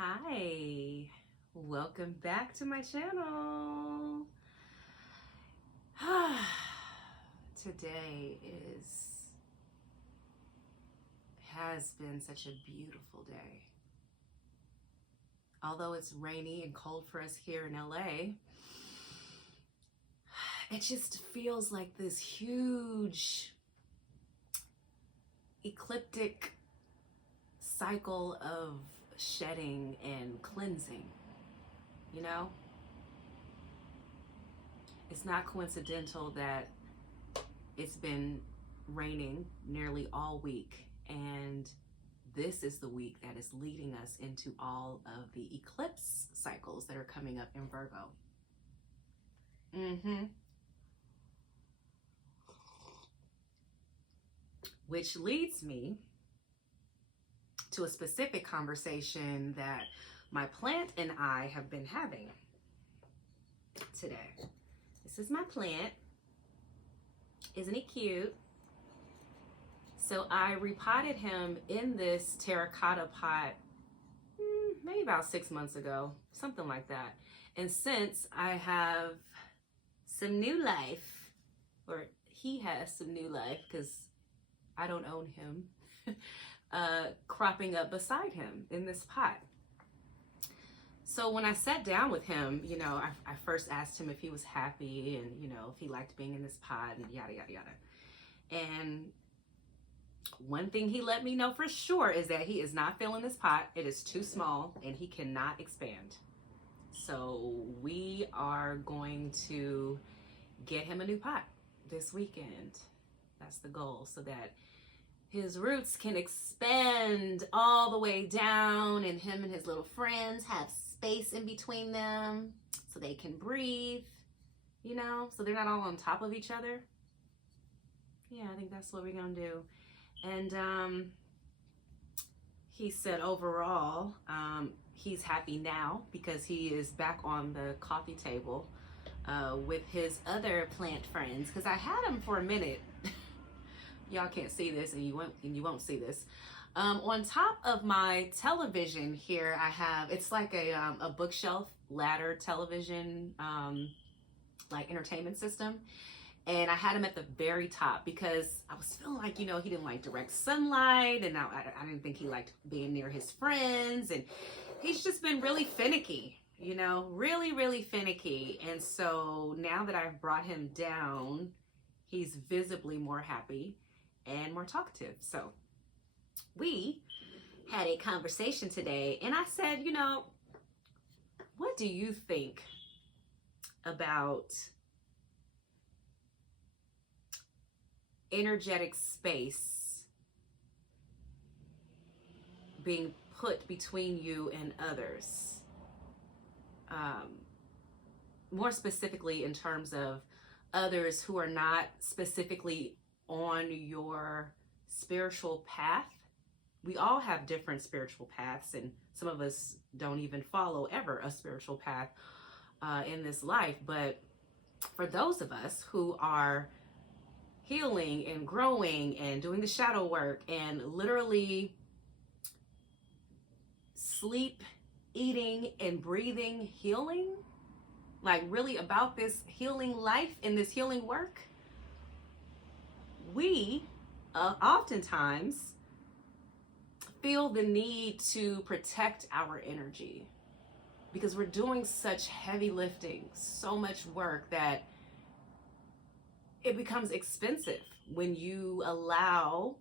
Hi, welcome back to my channel. Today has been such a beautiful day. Although it's rainy and cold for us here in LA, it just feels like this huge ecliptic cycle of shedding and cleansing. You know, it's not coincidental that it's been raining nearly all week, and this is the week that is leading us into all of the eclipse cycles that are coming up in Virgo. Which leads me to a specific conversation that my plant and I have been having today. This is my plant. Isn't he cute? So I repotted him in this terracotta pot maybe about 6 months ago, something like that. And since I have some new life, or he has some new life because I don't own him, cropping up beside him in this pot. So when I sat down with him, I first asked him if he was happy and, if he liked being in this pot and yada, yada, yada. And one thing he let me know for sure is that he is not filling this pot. It is too small and he cannot expand. So we are going to get him a new pot this weekend. That's the goal, so that his roots can expand all the way down and him and his little friends have space in between them so they can breathe, so they're not all on top of each other. Yeah, I think that's what we're gonna do. And he said overall, he's happy now because he is back on the coffee table with his other plant friends, because I had him for a minute. Y'all can't see this, and you won't see this. On top of my television here, I have, it's like a bookshelf ladder television, like entertainment system. And I had him at the very top because I was feeling like, he didn't like direct sunlight, and I didn't think he liked being near his friends. And he's just been really finicky, really, really finicky. And so now that I've brought him down, he's visibly more happy and more talkative. So we had a conversation today, and I said, what do you think about energetic space being put between you and others? More specifically in terms of others who are not specifically on your spiritual path. We all have different spiritual paths, and some of us don't even follow ever a spiritual path in this life. But for those of us who are healing and growing and doing the shadow work and literally sleep, eating, and breathing healing, like really about this healing life and this healing work, we oftentimes feel the need to protect our energy because we're doing such heavy lifting, so much work, that it becomes expensive when you allow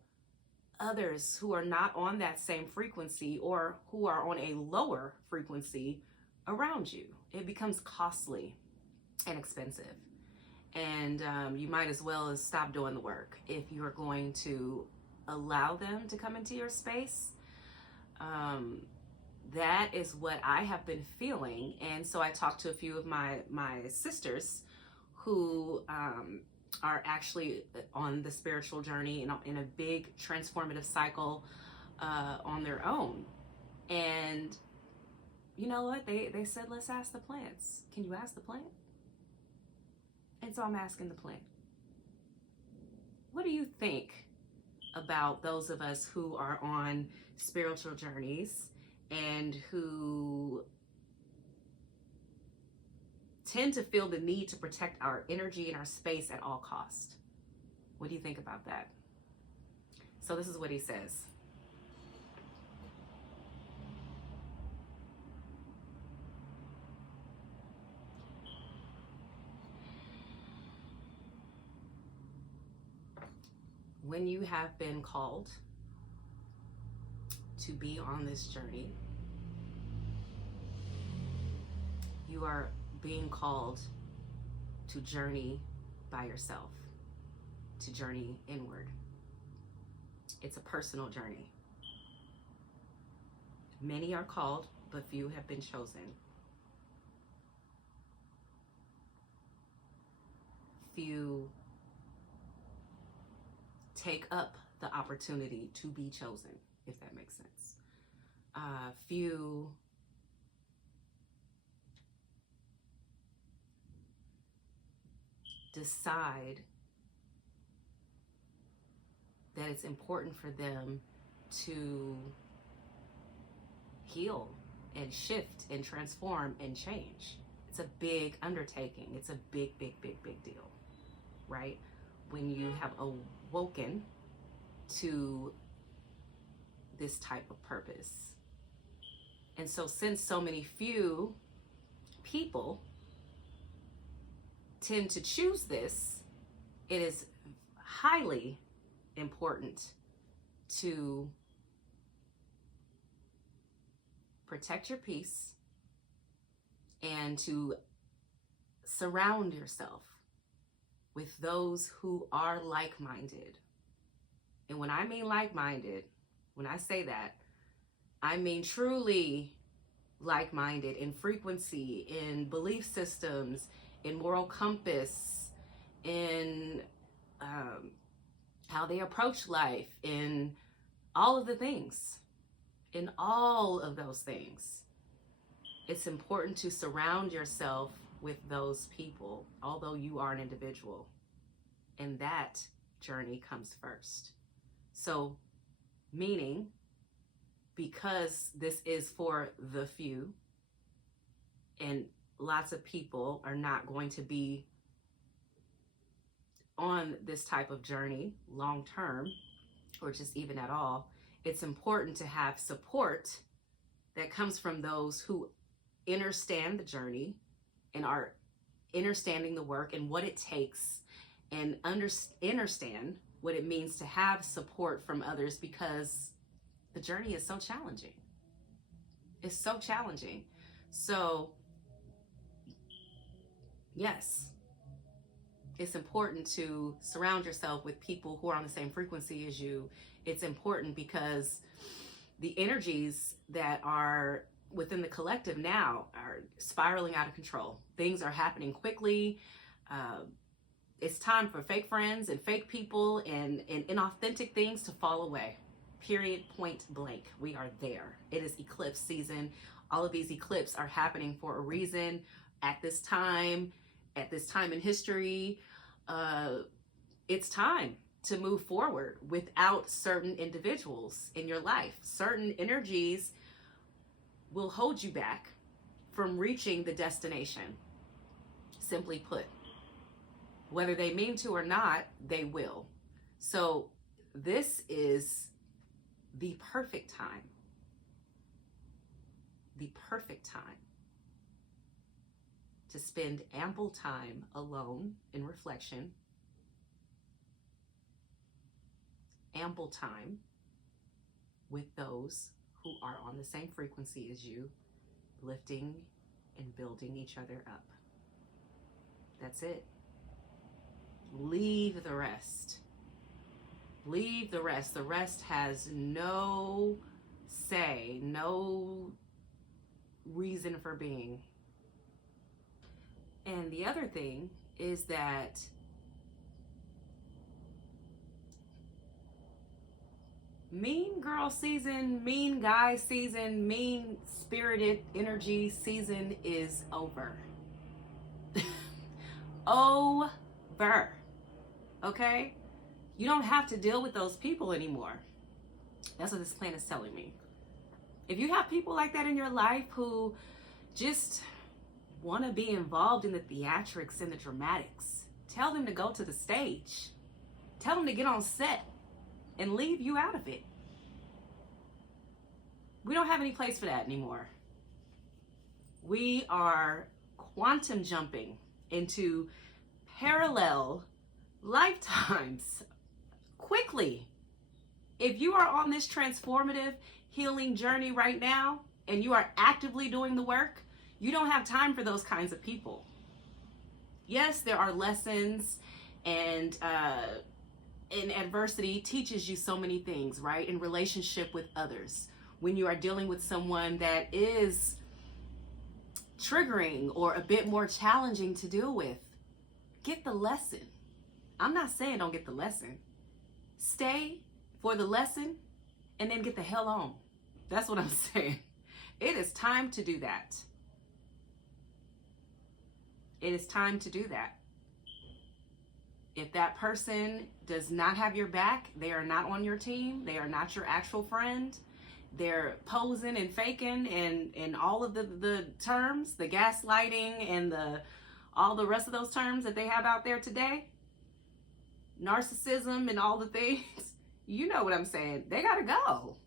others who are not on that same frequency or who are on a lower frequency around you. It becomes costly and expensive. And you might as well stop doing the work if you're going to allow them to come into your space. That is what I have been feeling. And so I talked to a few of my sisters who are actually on the spiritual journey and in a big transformative cycle on their own. And you know what? They said, let's ask the plants. Can you ask the plant? And so I'm asking the plant, what do you think about those of us who are on spiritual journeys and who tend to feel the need to protect our energy and our space at all cost. What do you think about that? So this is what he says. When you have been called to be on this journey, you are being called to journey by yourself, to journey inward. It's a personal journey. Many are called, but few have been chosen. Few take up the opportunity to be chosen, if that makes sense. Few decide that it's important for them to heal and shift and transform and change. It's a big undertaking. It's a big, big, big, big deal, right? When you have awoken to this type of purpose. And so since so many few people tend to choose this, it is highly important to protect your peace and to surround yourself with those who are like-minded. And when I mean like-minded, when I say that, I mean truly like-minded in frequency, in belief systems, in moral compass, in how they approach life, in all of the things, in all of those things. It's important to surround yourself with those people, although you are an individual. And that journey comes first. So, meaning, because this is for the few, and lots of people are not going to be on this type of journey long term, or just even at all, it's important to have support that comes from those who understand the journey and are understanding the work and what it takes, and understand what it means to have support from others, because the journey is so challenging. It's so challenging. So, yes, it's important to surround yourself with people who are on the same frequency as you. It's important because the energies that are within the collective now are spiraling out of control. Things are happening quickly. It's time for fake friends and fake people and inauthentic things to fall away. Period, point blank. We are there. It is eclipse season. All of these eclipses are happening for a reason at this time in history. It's time to move forward without certain individuals in your life. Certain energies will hold you back from reaching the destination. Simply put, whether they mean to or not, they will. So this is the perfect time to spend ample time alone in reflection, ample time with those who are on the same frequency as you, lifting and building each other up. That's it. Leave the rest. Leave the rest. The rest has no say, no reason for being. And the other thing is that mean girl season, mean guy season, mean spirited energy season is over. Over. Okay? You don't have to deal with those people anymore. That's what this plan is telling me. If you have people like that in your life who just want to be involved in the theatrics and the dramatics, tell them to go to the stage. Tell them to get on set and leave you out of it. We don't have any place for that anymore. We are quantum jumping into parallel lifetimes quickly. If you are on this transformative healing journey right now and you are actively doing the work, you don't have time for those kinds of people. Yes, there are lessons, and adversity teaches you so many things, right? In relationship with others. When you are dealing with someone that is triggering or a bit more challenging to deal with, get the lesson. I'm not saying don't get the lesson. Stay for the lesson and then get the hell on. That's what I'm saying. It is time to do that. It is time to do that. If that person does not have your back, they are not on your team, they are not your actual friend, they're posing and faking and all of the terms, the gaslighting and all the rest of those terms that they have out there today, narcissism and all the things, you know what I'm saying. They gotta go.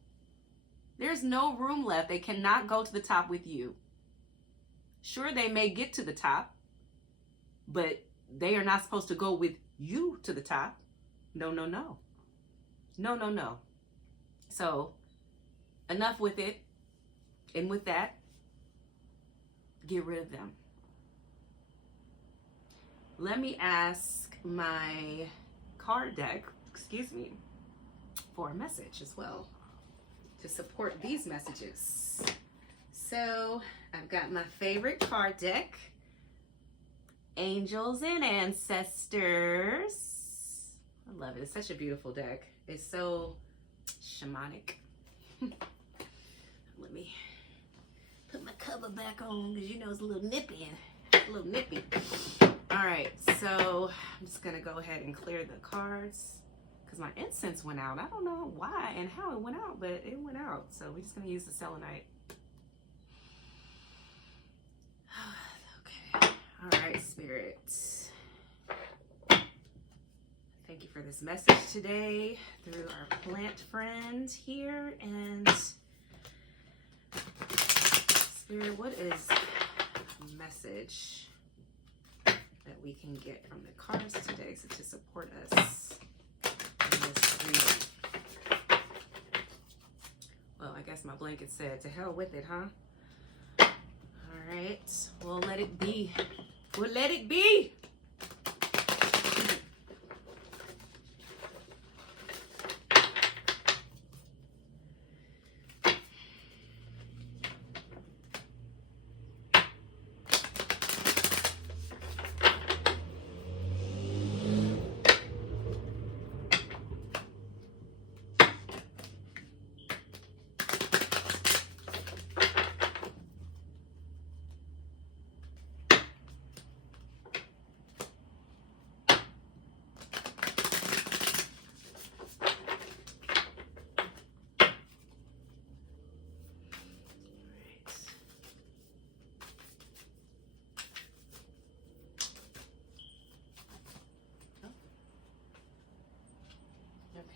There's no room left. They cannot go to the top with you. Sure, they may get to the top, but they are not supposed to go with you to the top. No, no, no. No, no, no. So enough with it. And with that, get rid of them. Let me ask my card deck, for a message as well to support these messages. So I've got my favorite card deck, Angels and Ancestors. I love it. It's such a beautiful deck. It's so shamanic. Let me put my cover back on because you know it's a little nippy. All right, so I'm just gonna go ahead and clear the cards because my incense went out. I don't know why and how it went out, but it went out. So we're just gonna use the selenite. Okay. All right, Spirit. Thank you for this message today through our plant friend here. And Spirit, what is a message that we can get from the cards today to support us in this reading? Well, I guess my blanket said to hell with it, huh? All right, well, let it be. Well, let it be.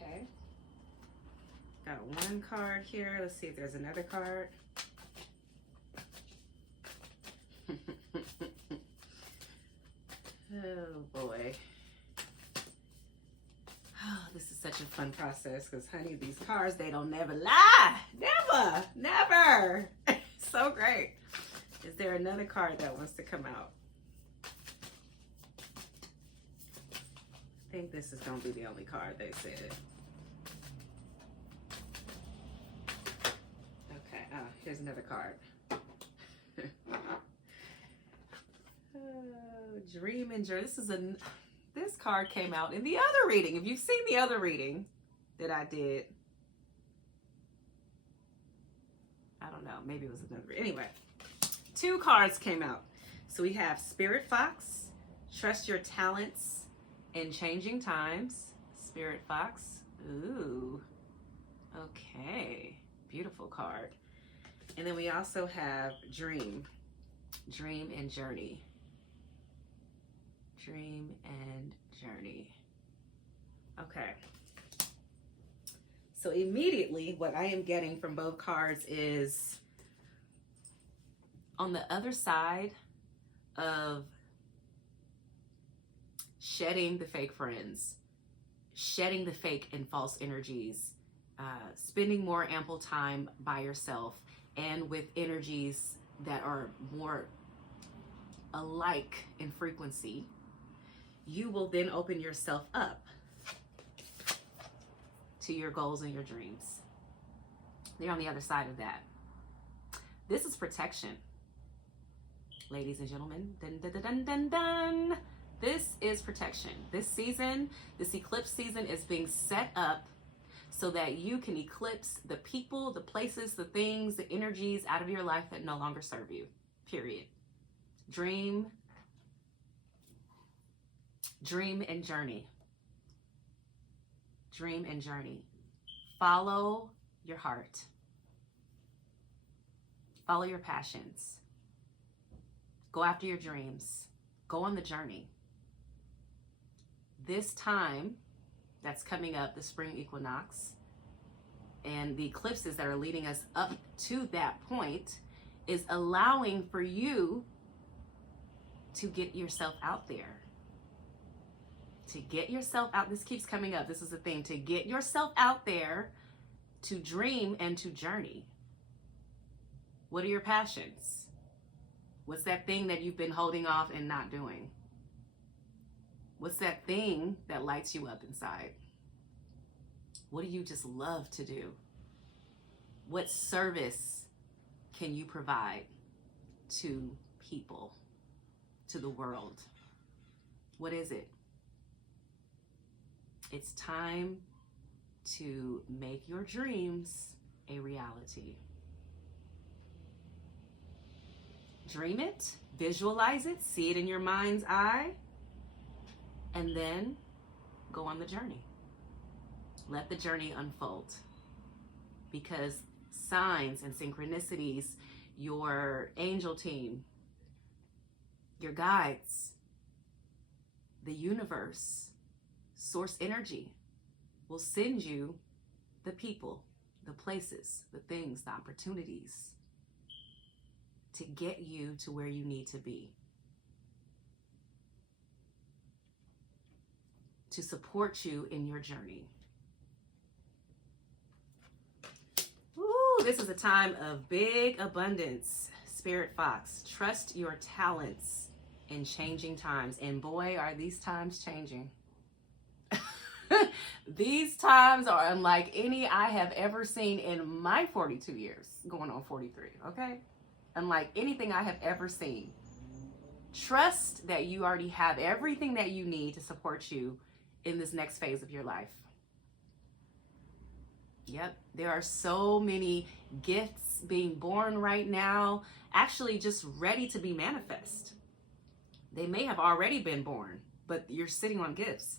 Okay. Got one card here. Let's see if there's another card. Oh boy. Oh, this is such a fun process because, honey, these cards, they don't never lie. Never. So great. Is there another card that wants to come out? I think this is going to be the only card they said. Okay, here's another card. Dream and Journey. This card came out in the other reading. If you've seen the other reading that I did, I don't know, maybe it was another reading. Anyway, two cards came out. So we have Spirit Fox, Trust Your Talents in Changing Times. Spirit Fox. Ooh. Okay. Beautiful card. And then we also have dream. Dream and journey. Dream and journey. Okay. So immediately what I am getting from both cards is on the other side of shedding the fake friends, shedding the fake and false energies, spending more ample time by yourself and with energies that are more alike in frequency, you will then open yourself up to your goals and your dreams. They're on the other side of that. This is protection. Ladies and gentlemen, dun, dun, dun, dun, dun, dun. This is protection. This season, this eclipse season is being set up so that you can eclipse the people, the places, the things, the energies out of your life that no longer serve you, period. Dream and journey. Dream and journey. Follow your heart. Follow your passions. Go after your dreams. Go on the journey. This time that's coming up, the spring equinox, and the eclipses that are leading us up to that point, is allowing for you to get yourself out there. To get yourself out. This keeps coming up. This is the thing. To get yourself out there, to dream and to journey. What are your passions? What's that thing that you've been holding off and not doing? What's that thing that lights you up inside? What do you just love to do? What service can you provide to people, to the world? What is it? It's time to make your dreams a reality. Dream it, visualize it, see it in your mind's eye, and then go on the journey. Let the journey unfold, because signs and synchronicities, your angel team, your guides, the universe, source energy will send you the people, the places, the things, the opportunities to get you to where you need to be. To support you in your journey. Ooh, this is a time of big abundance. Spirit Fox, trust your talents in changing times. And boy, are these times changing. These times are unlike any I have ever seen in my 42 years, going on 43, okay? Unlike anything I have ever seen. Trust that you already have everything that you need to support you in this next phase of your life. Yep, there are so many gifts being born right now, actually just ready to be manifest. They may have already been born, but you're sitting on gifts.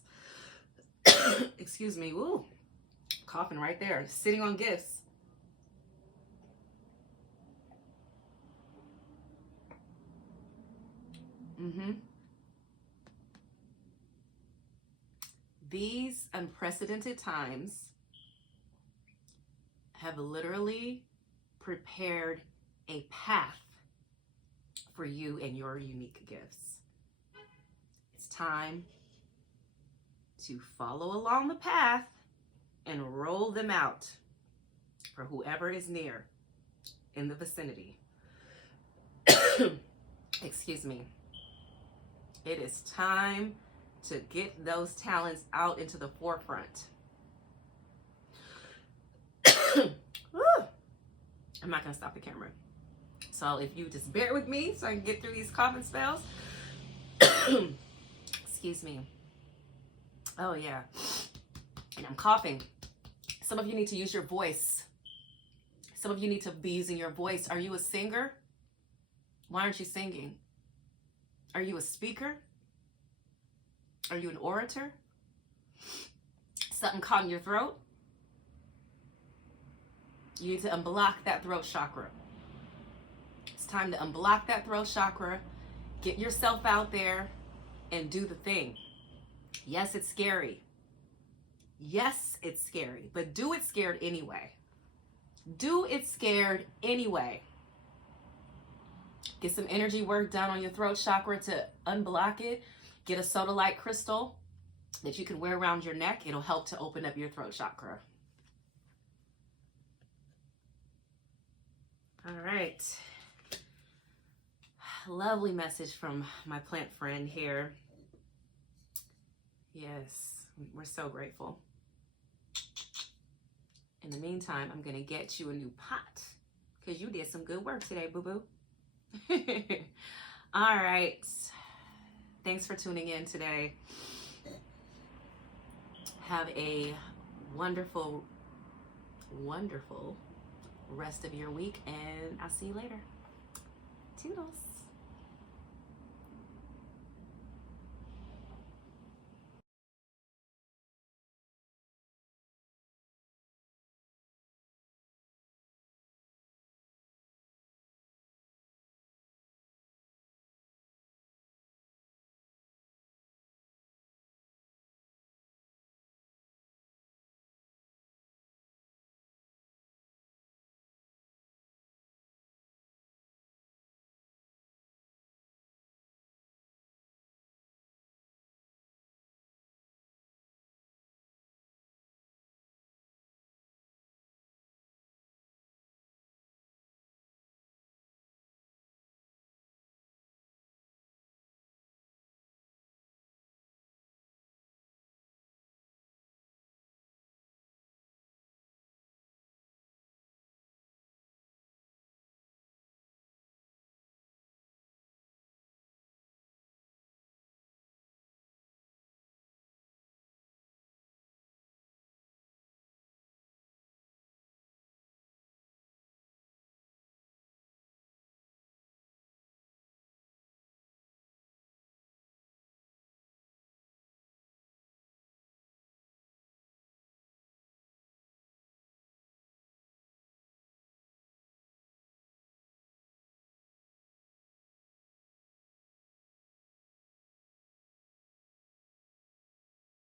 Excuse me, ooh, coughing right there, sitting on gifts. These unprecedented times have literally prepared a path for you and your unique gifts. It's time to follow along the path and roll them out for whoever is near in the vicinity. Excuse me. It is time to get those talents out into the forefront. I'm not gonna stop the camera. So if you just bear with me so I can get through these coughing spells. Excuse me. Oh yeah, and I'm coughing. Some of you need to use your voice. Some of you need to be using your voice. Are you a singer? Why aren't you singing? Are you a speaker? Are you an orator? Something caught in your throat? You need to unblock that throat chakra. time to unblock that throat chakra, get yourself out there, and do the thing. Yes, it's scary. Yes, it's scary, but do it scared anyway. Do it scared anyway. Get some energy work done on your throat chakra to unblock it. Get a sodalite crystal that you can wear around your neck. It'll help to open up your throat chakra. All right. Lovely message from my plant friend here. Yes, we're so grateful. In the meantime, I'm going to get you a new pot because you did some good work today, boo-boo. All right. Thanks for tuning in today. Have a wonderful, wonderful rest of your week, and I'll see you later. Toodles.